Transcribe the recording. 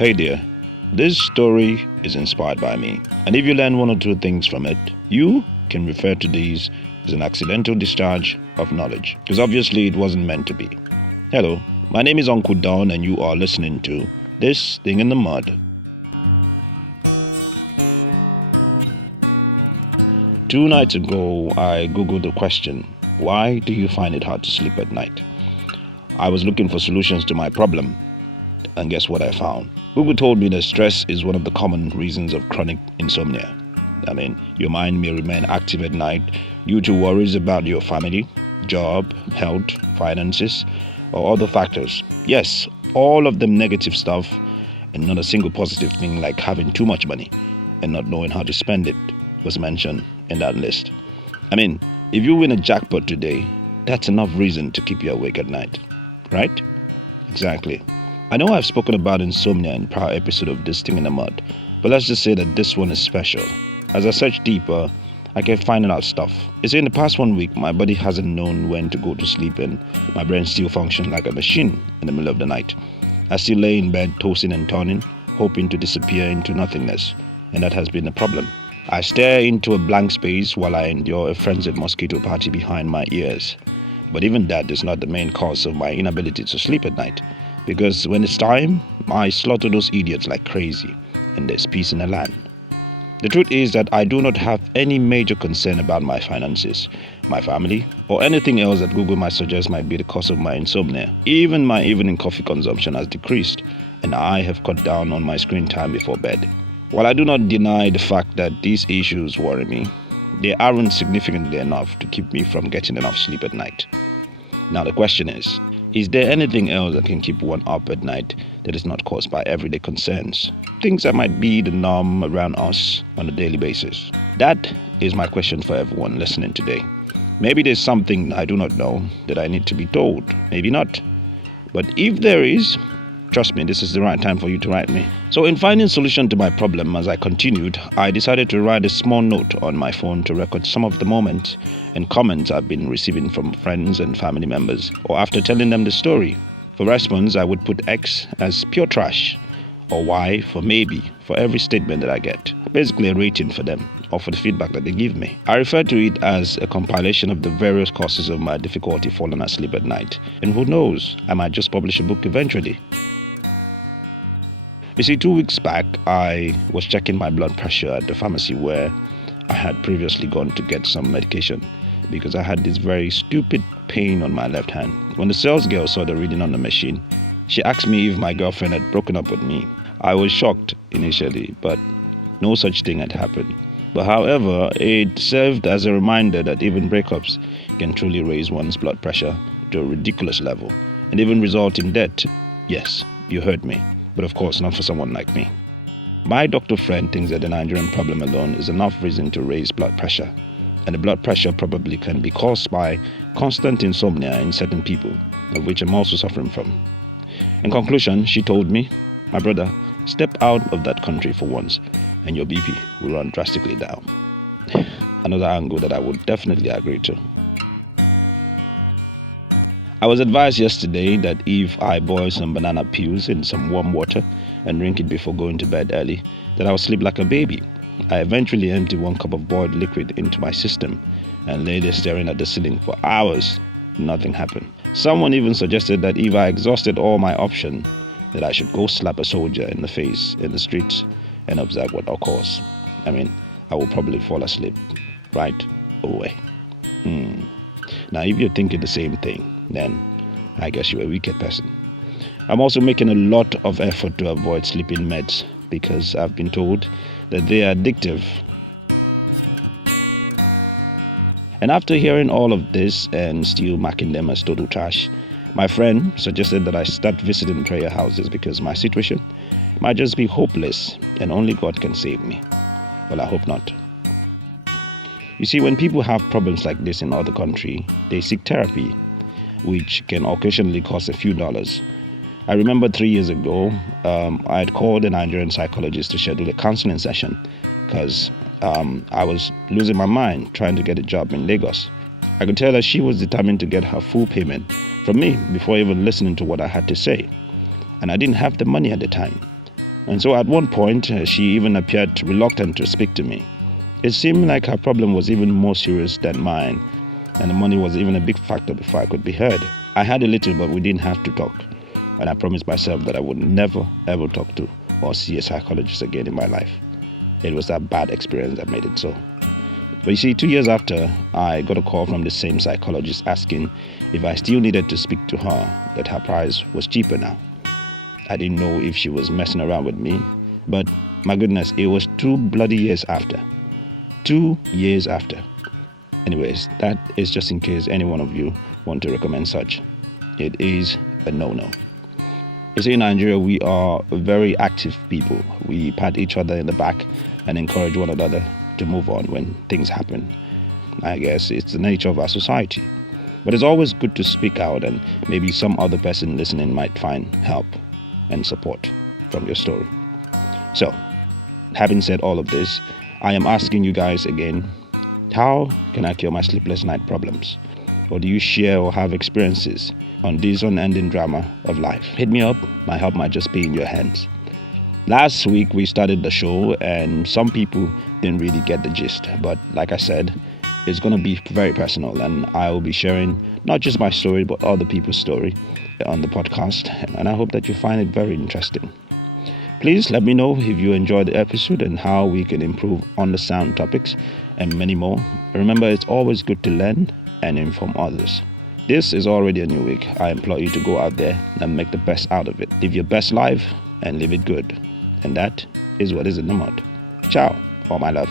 Hey there, this story is inspired by me, and if you learn one or two things from it, you can refer to these as an accidental discharge of knowledge, because obviously it wasn't meant to be. Hello, my name is Uncle Don, and you are listening to This Thing in the Mud. 2 nights ago, I googled the question, why do you find it hard to sleep at night? I was looking for solutions to my problem, and guess what I found? Google told me that stress is one of the common reasons of chronic insomnia. Your mind may remain active at night due to worries about your family, job, health, finances, or other factors. Yes, all of them negative stuff, and not a single positive thing like having too much money and not knowing how to spend it was mentioned in that list. If you win a jackpot today, that's enough reason to keep you awake at night, right? Exactly. I know I've spoken about insomnia in prior episode of This Thing in the Mud, but let's just say that this one is special. As I search deeper, I kept finding out stuff. In the past 1 week, my body hasn't known when to go to sleep, and my brain still functions like a machine in the middle of the night. I still lay in bed tossing and turning, hoping to disappear into nothingness, and that has been a problem. I stare into a blank space while I endure a frenzied mosquito party behind my ears. But even that is not the main cause of my inability to sleep at night, because when it's time, I slaughter those idiots like crazy, and there's peace in the land. The truth is that I do not have any major concern about my finances, my family, or anything else that Google might suggest might be the cause of my insomnia. Even my evening coffee consumption has decreased, and I have cut down on my screen time before bed. While I do not deny the fact that these issues worry me, they aren't significantly enough to keep me from getting enough sleep at night. Now the question is there anything else that can keep one up at night that is not caused by everyday concerns? Things that might be the norm around us on a daily basis. That is my question for everyone listening today. Maybe there's something I do not know that I need to be told. Maybe not. But if there is, trust me, this is the right time for you to write me. So in finding solution to my problem as I continued, I decided to write a small note on my phone to record some of the moments and comments I've been receiving from friends and family members, or after telling them the story. For response, I would put X as pure trash, or Y for maybe, for every statement that I get. Basically a rating for them, or for the feedback that they give me. I refer to it as a compilation of the various causes of my difficulty falling asleep at night. And who knows, I might just publish a book eventually. 2 weeks back, I was checking my blood pressure at the pharmacy where I had previously gone to get some medication because I had this very stupid pain on my left hand. When the sales girl saw the reading on the machine, she asked me if my girlfriend had broken up with me. I was shocked initially, but no such thing had happened. But however, it served as a reminder that even breakups can truly raise one's blood pressure to a ridiculous level and even result in death. Yes, you heard me. But of course not for someone like me. My doctor friend thinks that the Nigerian problem alone is enough reason to raise blood pressure, and the blood pressure probably can be caused by constant insomnia in certain people, of which I'm also suffering from. In conclusion, she told me, my brother, step out of that country for once and your BP will run drastically down. Another angle that I would definitely agree to. I was advised yesterday that if I boil some banana peels in some warm water and drink it before going to bed early, that I will sleep like a baby. I eventually emptied 1 cup of boiled liquid into my system and lay there staring at the ceiling for hours. Nothing happened. Someone even suggested that if I exhausted all my options, that I should go slap a soldier in the face in the streets and observe what occurs. I will probably fall asleep right away. Now, if you're thinking the same thing, then I guess you're a wicked person. I'm also making a lot of effort to avoid sleeping meds because I've been told that they are addictive. And after hearing all of this and still marking them as total trash, my friend suggested that I start visiting prayer houses because my situation might just be hopeless and only God can save me. Well, I hope not. You see, when people have problems like this in other countries, they seek therapy, which can occasionally cost a few dollars. I remember 3 years ago, I had called a Nigerian psychologist to schedule a counseling session because I was losing my mind trying to get a job in Lagos. I could tell that she was determined to get her full payment from me before even listening to what I had to say. And I didn't have the money at the time. And so at one point, she even appeared reluctant to speak to me. It seemed like her problem was even more serious than mine, and the money was even a big factor before I could be heard. I had a little, but we didn't have to talk. And I promised myself that I would never ever talk to or see a psychologist again in my life. It was that bad experience that made it so. But you see, 2 years after, I got a call from the same psychologist asking if I still needed to speak to her, that her price was cheaper now. I didn't know if she was messing around with me, but my goodness, it was 2 bloody years after. 2 years after. Anyways, that is just in case any one of you want to recommend such. It is a no-no. You see, in Nigeria, we are very active people. We pat each other in the back and encourage one another to move on when things happen. I guess it's the nature of our society. But it's always good to speak out, and maybe some other person listening might find help and support from your story. So, having said all of this, I am asking you guys again, how can I cure my sleepless night problems? Or do you share or have experiences on this unending drama of life? Hit me up. My help might just be in your hands. Last week we started the show and some people didn't really get the gist. But like I said, it's going to be very personal, and I will be sharing not just my story but other people's story on the podcast. And I hope that you find it very interesting. Please let me know if you enjoyed the episode and how we can improve on the sound topics and many more. Remember, it's always good to learn and inform others. This is already a new week. I implore you to go out there and make the best out of it. Live your best life and live it good. And that is what is in the mud. Ciao, all my love.